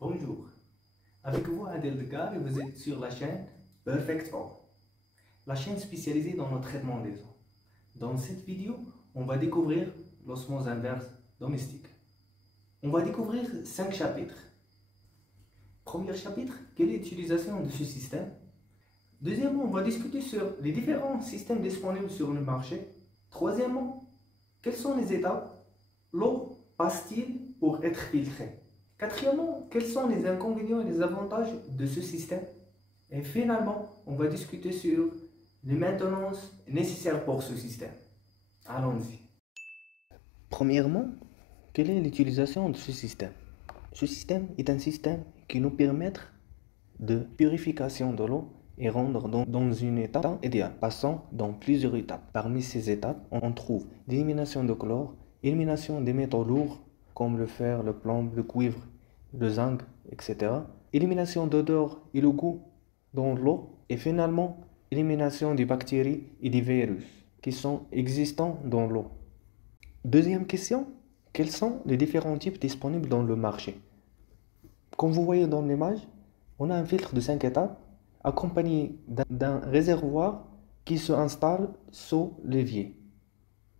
Bonjour, avec vous Adel Degar et vous êtes sur la chaîne Perfect All, la chaîne spécialisée dans le traitement des eaux. Dans cette vidéo, on va découvrir l'osmose inverse domestique. On va découvrir 5 chapitres. Premier chapitre, quelle est l'utilisation de ce système? Deuxièmement, on va discuter sur les différents systèmes disponibles sur le marché. Troisièmement, quelles sont les étapes l'eau passe-t-il pour être filtrée? Quatrièmement, quels sont les inconvénients et les avantages de ce système? Et finalement, on va discuter sur les maintenances nécessaires pour ce système. Allons-y. Premièrement, quelle est l'utilisation de ce système? Ce système est un système qui nous permet de purification de l'eau et rendre dans une étape idéale, passant dans plusieurs étapes. Parmi ces étapes, on trouve l'élimination de chlore, élimination des métaux lourds comme le fer, le plomb, le cuivre, le zinc, etc. Élimination d'odeur et le goût dans l'eau et finalement élimination des bactéries et des virus qui sont existants dans l'eau. Deuxième question, quels sont les différents types disponibles dans le marché? Comme vous voyez dans l'image, on a un filtre de 5 étapes accompagné d'un réservoir qui se installe sous l'évier.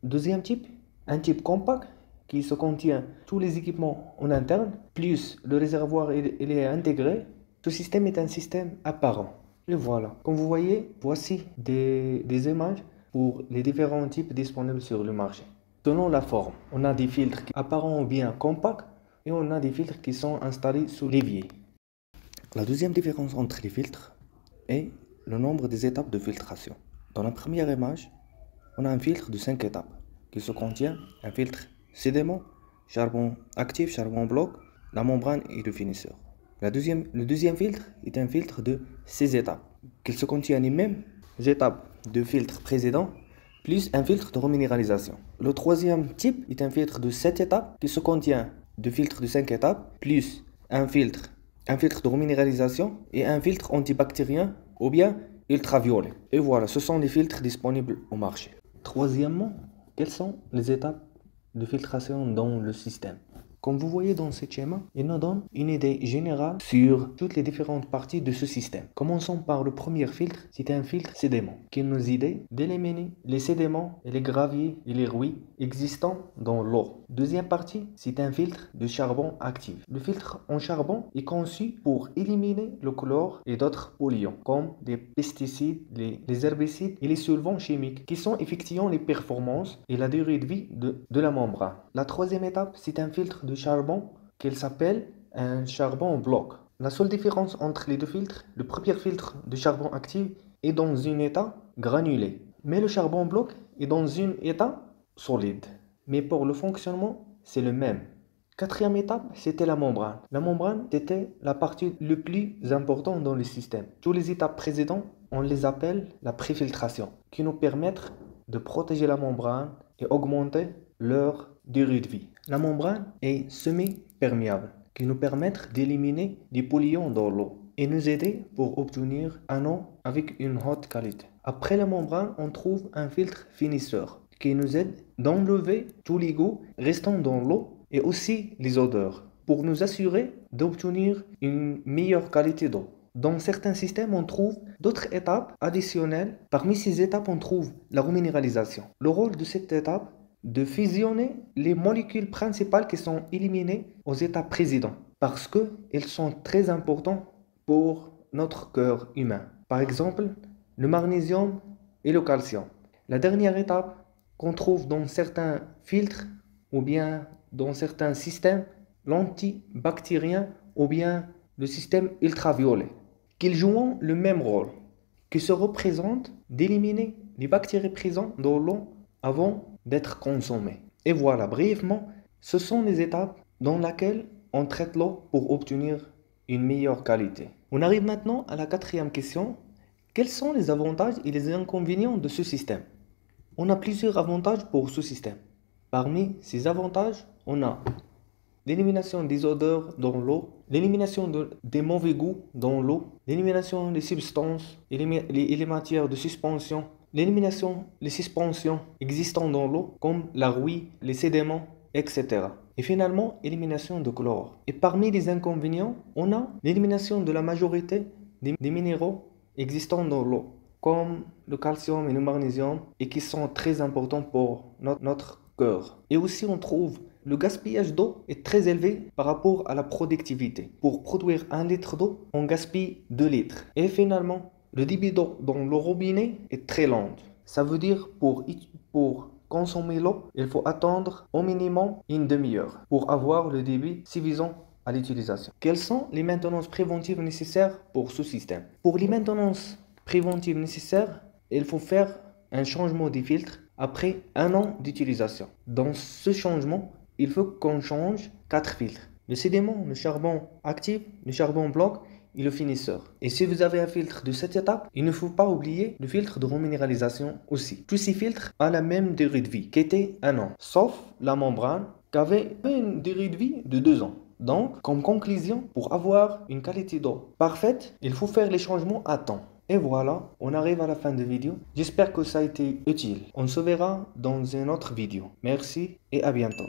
Deuxième type, un type compact qui se contient tous les équipements en interne, plus le réservoir il est intégré. Ce système est un système apparent. Et voilà, comme vous voyez, voici des images pour les différents types disponibles sur le marché. Selon la forme, on a des filtres apparents ou bien compacts et on a des filtres qui sont installés sous l'évier. La deuxième différence entre les filtres est le nombre des étapes de filtration. Dans la première image, on a un filtre de 5 étapes qui se contient un filtre sédiment, charbon actif, charbon bloc, la membrane et le finisseur. Le deuxième filtre est un filtre de 6 étapes qui se contient les mêmes étapes de filtre précédent plus un filtre de reminéralisation. Le troisième type est un filtre de 7 étapes qui se contient de filtres de 5 étapes plus un filtre de reminéralisation et un filtre antibactérien ou bien ultraviolet. Et voilà, ce sont les filtres disponibles au marché. Troisièmement, quelles sont les étapes de filtration dans le système? Comme vous voyez dans ce schéma, il nous donne une idée générale sur toutes les différentes parties de ce système. Commençons par le premier filtre, c'est un filtre sédiment qui nous aide d'éliminer les sédiments et les graviers et les rouilles existants dans l'eau. Deuxième partie, c'est un filtre de charbon actif. Le filtre en charbon est conçu pour éliminer le chlore et d'autres polluants comme les pesticides, les herbicides et les solvants chimiques qui sont effectuant les performances et la durée de vie de la membrane. La troisième étape, c'est un filtre de charbon qu'il s'appelle un charbon bloc. La seule différence entre les deux filtres, le premier filtre de charbon actif est dans un état granulé, mais le charbon bloc est dans un état solide. Mais pour le fonctionnement, c'est le même. Quatrième étape, c'était la membrane. La membrane était la partie la plus importante dans le système. Toutes les étapes précédentes, on les appelle la préfiltration, qui nous permettent de protéger la membrane et augmenter leur durée de vie. La membrane est semi-perméable, qui nous permet d'éliminer les polluants dans l'eau et nous aider pour obtenir un eau avec une haute qualité. Après la membrane, on trouve un filtre finisseur qui nous aide d'enlever tous les goûts restants dans l'eau et aussi les odeurs pour nous assurer d'obtenir une meilleure qualité d'eau. Dans certains systèmes, on trouve d'autres étapes additionnelles. Parmi ces étapes, on trouve la reminéralisation. Le rôle de cette étape de fusionner les molécules principales qui sont éliminées aux étapes précédentes parce qu'elles sont très importantes pour notre cœur humain. Par exemple, le magnésium et le calcium. La dernière étape qu'on trouve dans certains filtres ou bien dans certains systèmes, l'antibactérien ou bien le système ultraviolet, qu'ils jouent le même rôle, qui se représente d'éliminer les bactéries présentes dans l'eau avant d'être consommées. Et voilà, brièvement, ce sont les étapes dans lesquelles on traite l'eau pour obtenir une meilleure qualité. On arrive maintenant à la quatrième question. Quels sont les avantages et les inconvénients de ce système? On a plusieurs avantages pour ce système. Parmi ces avantages, on a l'élimination des odeurs dans l'eau, l'élimination des mauvais goûts dans l'eau, l'élimination des substances et les matières de suspension, l'élimination des suspensions existantes dans l'eau, comme la rouille, les sédiments etc. Et finalement, élimination de chlore. Et parmi les inconvénients, on a l'élimination de la majorité des minéraux existants dans l'eau, comme le calcium et le magnésium, et qui sont très importants pour notre cœur. Et aussi, on trouve le gaspillage d'eau est très élevé par rapport à la productivité. Pour produire 1 litre d'eau, on gaspille 2 litres. Et finalement, le débit d'eau dans le robinet est très lent. Ça veut dire pour consommer l'eau, il faut attendre au minimum une demi-heure pour avoir le débit suffisant à l'utilisation. Quelles sont les maintenances préventives nécessaires pour ce système? Pour les maintenances préventives nécessaires, il faut faire un changement des filtres après 1 an d'utilisation. Dans ce changement, il faut qu'on change 4 filtres. Le sédiment, le charbon actif, le charbon bloc et le finisseur. Et si vous avez un filtre de cette étape, il ne faut pas oublier le filtre de reminéralisation aussi. Tous ces filtres ont la même durée de vie, qui était 1 an, sauf la membrane qui avait une durée de vie de 2 ans. Donc, comme conclusion, pour avoir une qualité d'eau parfaite, il faut faire les changements à temps. Et voilà, on arrive à la fin de la vidéo. J'espère que ça a été utile. On se verra dans une autre vidéo. Merci et à bientôt.